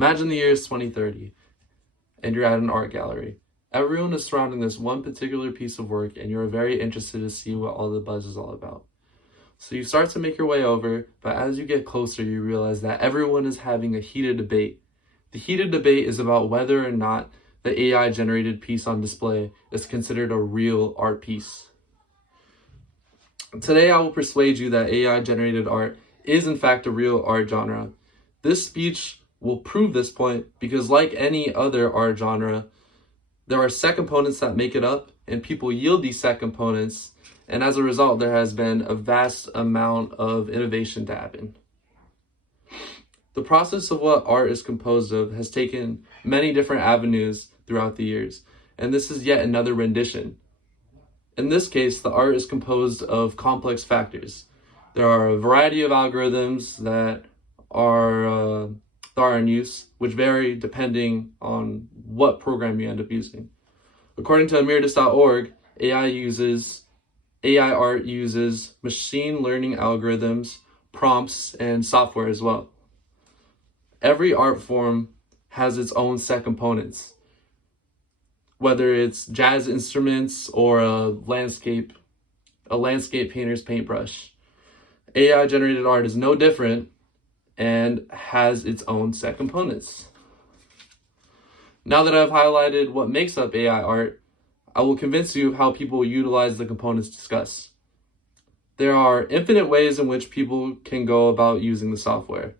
Imagine the year is 2030 and you're at an art gallery. Everyone is surrounding this one particular piece of work and you're very interested to see what all the buzz is all about. So you start to make your way over, but as you get closer, you realize that everyone is having a heated debate. The heated debate is about whether or not the AI-generated piece on display is considered a real art piece. Today, I will persuade you that AI-generated art is in fact a real art genre. This speech will prove this point because, like any other art genre, there are set components that make it up, and people yield these set components, and as a result, there has been a vast amount of innovation to happen. The process of what art is composed of has taken many different avenues throughout the years, and this is yet another rendition. In this case, the art is composed of complex factors. There are a variety of algorithms that are in use, which vary depending on what program you end up using. According to emirdis.org, AI art uses machine learning algorithms, prompts, and software as well. Every art form has its own set components, whether it's jazz instruments or a landscape painter's paintbrush. AI-generated art is no different and has its own set components. Now that I've highlighted what makes up AI art, I will convince you of how people utilize the components discussed. There are infinite ways in which people can go about using the software.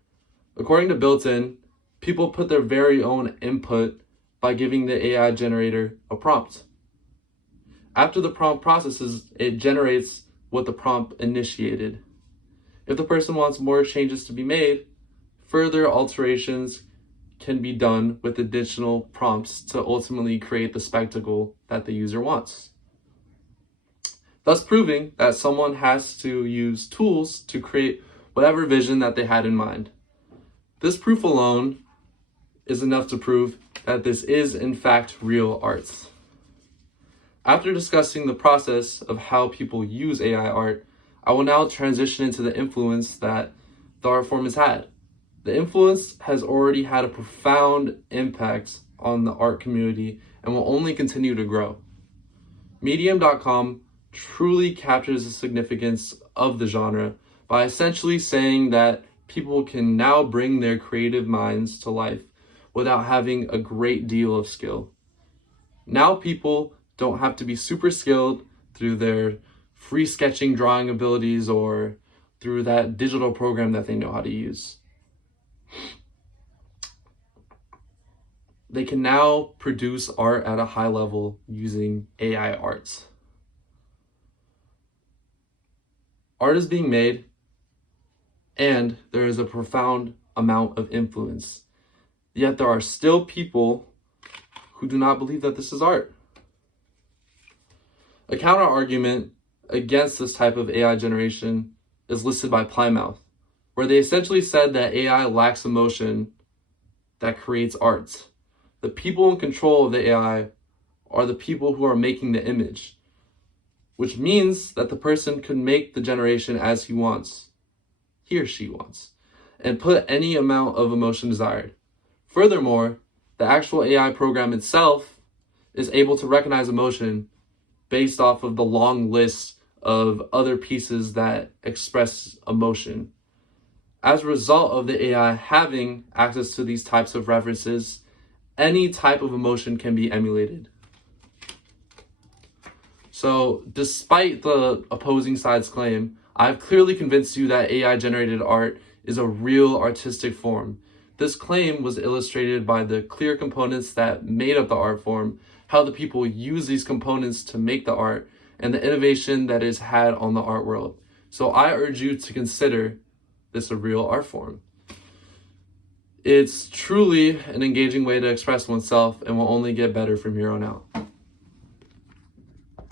According to Built-in, people put their very own input by giving the AI generator a prompt. After the prompt processes, it generates what the prompt initiated. If the person wants more changes to be made, further alterations can be done with additional prompts to ultimately create the spectacle that the user wants. Thus proving that someone has to use tools to create whatever vision that they had in mind. This proof alone is enough to prove that this is in fact real art. After discussing the process of how people use AI art, I will now transition into the influence that the art form has had. The influence has already had a profound impact on the art community and will only continue to grow. Medium.com truly captures the significance of the genre by essentially saying that people can now bring their creative minds to life without having a great deal of skill. Now people don't have to be super skilled through their free sketching drawing abilities or through that digital program that they know how to use. They can now produce art at a high level using AI arts. Art is being made, and there is a profound amount of influence. Yet there are still people who do not believe that this is art. A counter argument against this type of AI generation is listed by Plymouth, where they essentially said that AI lacks emotion that creates art. The people in control of the AI are the people who are making the image, which means that the person can make the generation as he or she wants, and put any amount of emotion desired. Furthermore, the actual AI program itself is able to recognize emotion based off of the long list of other pieces that express emotion. As a result of the AI having access to these types of references, any type of emotion can be emulated. So, despite the opposing side's claim, I've clearly convinced you that AI-generated art is a real artistic form. This claim was illustrated by the clear components that made up the art form, how the people use these components to make the art, and the innovation that is had on the art world. So I urge you to consider this a real art form. It's truly an engaging way to express oneself and will only get better from here on out.